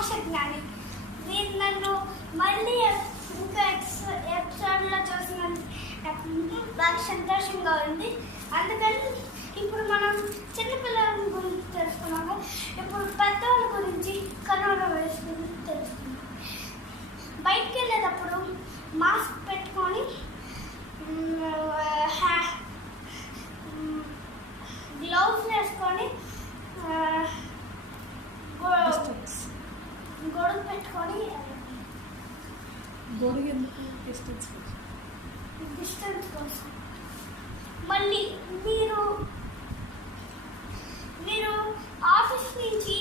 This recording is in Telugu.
మోక్ష జ్ఞాని. మీరు నన్ను మళ్ళీ ఇంకా ఎపిసోడ్లో చూసినందుకు బాగా సంతోషంగా ఉంది. అందుకని ఇప్పుడు మనం చిన్నపిల్లల గురించి తెలుసుకున్నాము. ఇప్పుడు పెద్దవాళ్ళ గురించి కరోనా వైరస్ గురించి తెలుసుకున్నాం. బయటికి వెళ్ళేటప్పుడు మాస్క్ పెట్టుకొని గ్లౌస్ వేసుకొని గొడుగు పెట్టుకొని డిస్టెన్స్ కోసం. మళ్ళీ మీరు ఆఫీస్ నుంచి